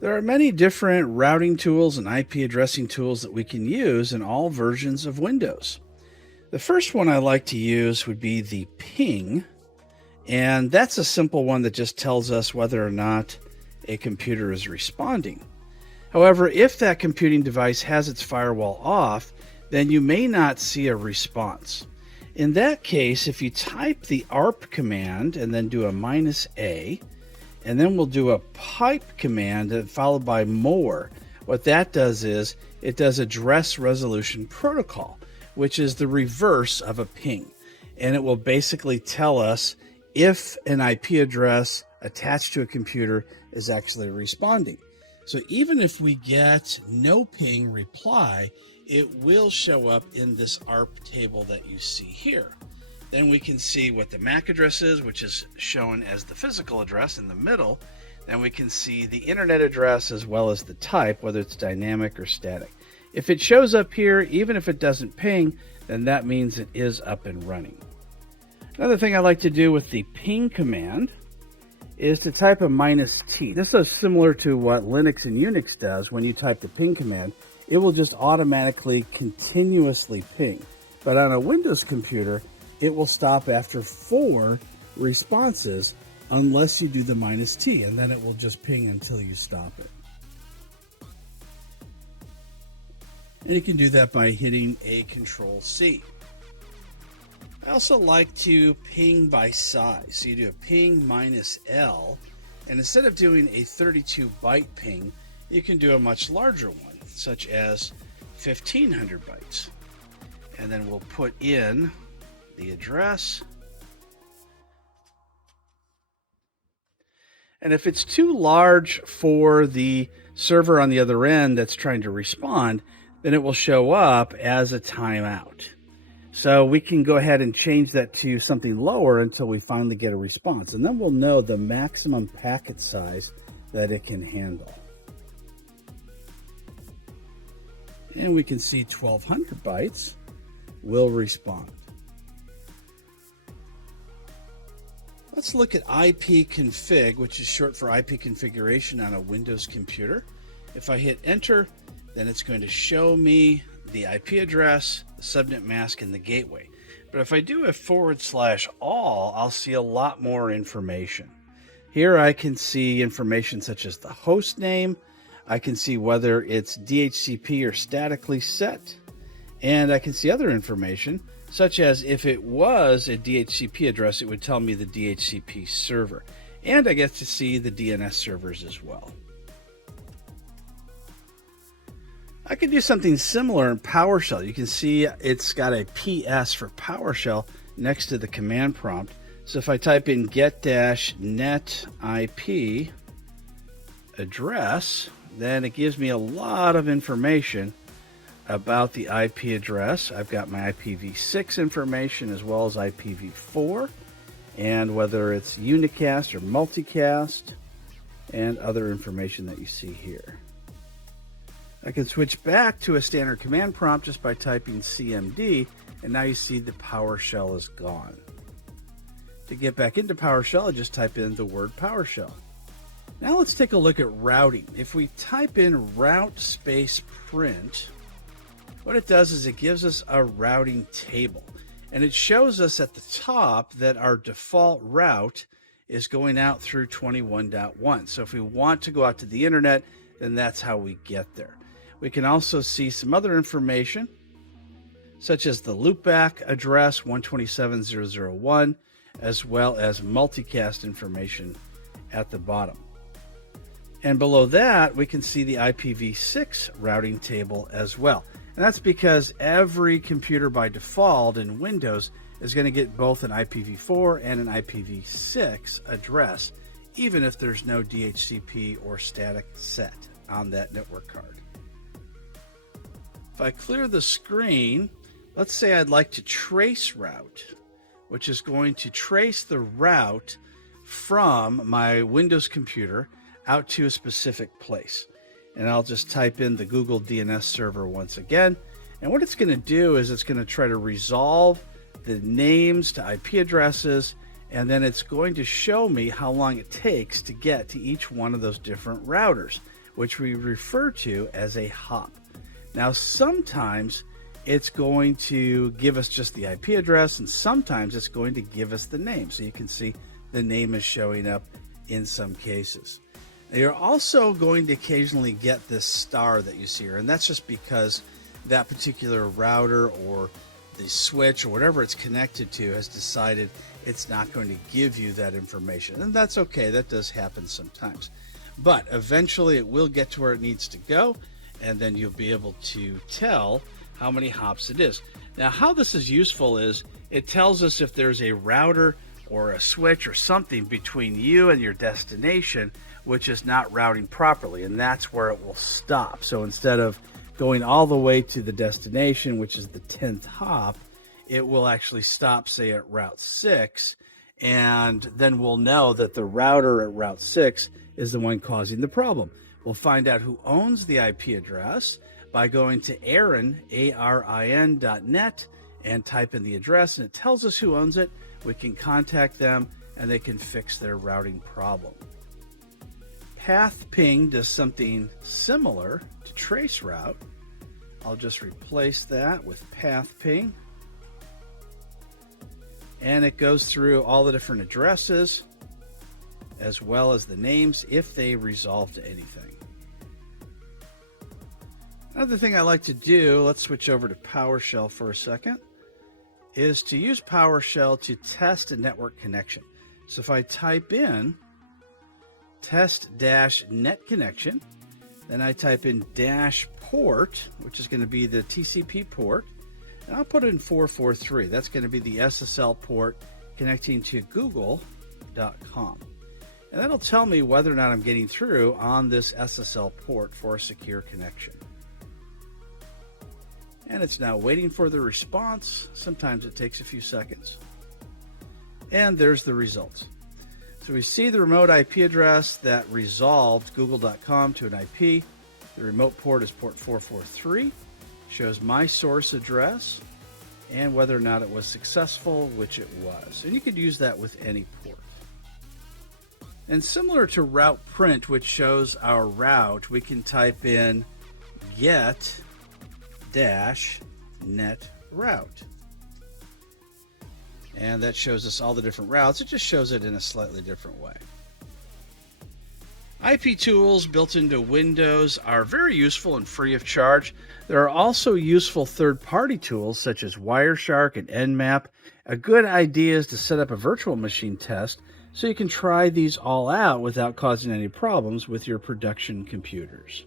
There are many different routing tools and IP addressing tools that we can use in all versions of Windows. The first one I like to use would be the ping, and that's a simple one that just tells us whether or not a computer is responding. However, if that computing device has its firewall off, then you may not see a response. In that case, if you type the ARP command and then do a -A, and then we'll do a pipe command followed by more. What that does is it does address resolution protocol, which is the reverse of a ping. And it will basically tell us if an IP address attached to a computer is actually responding. So even if we get no ping reply, it will show up in this ARP table that you see here. Then we can see what the MAC address is, which is shown as the physical address in the middle. Then we can see the internet address as well as the type, whether it's dynamic or static. If it shows up here, even if it doesn't ping, then that means it is up and running. Another thing I like to do with the ping command is to type a -T. This is similar to what Linux and Unix does. When you type the ping command, it will just automatically continuously ping. But on a Windows computer, it will stop after 4 responses unless you do the -T, and then it will just ping until you stop it. And you can do that by hitting a Control-C. I also like to ping by size. So you do a ping -L, and instead of doing a 32-byte ping, you can do a much larger one, such as 1500 bytes. And then we'll put in the address. And if it's too large for the server on the other end that's trying to respond, then it will show up as a timeout. So we can go ahead and change that to something lower until we finally get a response. And then we'll know the maximum packet size that it can handle. And we can see 1200 bytes will respond. Let's look at ipconfig, which is short for IP configuration on a Windows computer. If I hit enter, then it's going to show me the IP address, the subnet mask, and the gateway. But if I do a /all, I'll see a lot more information. Here I can see information such as the host name. I can see whether it's DHCP or statically set. And I can see other information, such as if it was a DHCP address, it would tell me the DHCP server. And I get to see the DNS servers as well. I could do something similar in PowerShell. You can see it's got a PS for PowerShell next to the command prompt. So if I type in get-net IP address, then it gives me a lot of information about the IP address. I've got my IPv6 information as well as IPv4, and whether it's unicast or multicast, and other information that you see here. I can switch back to a standard command prompt just by typing CMD, and now you see the PowerShell is gone. To get back into PowerShell, I just type in the word PowerShell. Now let's take a look at routing. If we type in route space print, what it does is it gives us a routing table, and it shows us at the top that our default route is going out through 21.1. So if we want to go out to the internet, then that's how we get there. We can also see some other information, such as the loopback address 127.0.0.1, as well as multicast information at the bottom. And below that, we can see the IPv6 routing table as well. And that's because every computer by default in Windows is going to get both an IPv4 and an IPv6 address, even if there's no DHCP or static set on that network card. If I clear the screen, let's say I'd like to Traceroute, which is going to trace the route from my Windows computer out to a specific place. And I'll just type in the Google DNS server once again. And what it's going to do is it's going to try to resolve the names to IP addresses, and then it's going to show me how long it takes to get to each one of those different routers. which we refer to as a hop. Now, sometimes it's going to give us just the IP address, and sometimes it's going to give us the name. So you can see the name is showing up in some cases. Now, you're also going to occasionally get this star that you see here, and that's just because that particular router or the switch or whatever it's connected to has decided it's not going to give you that information. And that's okay. That does happen sometimes. But eventually it will get to where it needs to go, and then you'll be able to tell how many hops it is. Now, how this is useful is it tells us if there's a router or a switch or something between you and your destination which is not routing properly, and that's where it will stop. So instead of going all the way to the destination, which is the 10th hop, it will actually stop, say, at Route 6, and then we'll know that the router at Route 6 is the one causing the problem. We'll find out who owns the IP address by going to Arin, ARIN.net, and type in the address, and it tells us who owns it. We can contact them, and they can fix their routing problem. Path ping does something similar to Traceroute. I'll just replace that with path ping. And it goes through all the different addresses as well as the names if they resolve to anything. Another thing I like to do, let's switch over to PowerShell for a second, is to use PowerShell to test a network connection. So if I type in test-net connection, then I type in dash port, which is going to be the TCP port, and I'll put in 443. That's going to be the SSL port connecting to google.com. And that'll tell me whether or not I'm getting through on this SSL port for a secure connection. And it's now waiting for the response. Sometimes it takes a few seconds. And there's the results. So we see the remote IP address that resolved google.com to an IP. The remote port is port 443. Shows my source address and whether or not it was successful, which it was. And you could use that with any port. And similar to route print, which shows our route, we can type in get -net route. And that shows us all the different routes. It just shows it in a slightly different way. IP tools built into Windows are very useful and free of charge. There are also useful third-party tools such as Wireshark and Nmap. A good idea is to set up a virtual machine test so you can try these all out without causing any problems with your production computers.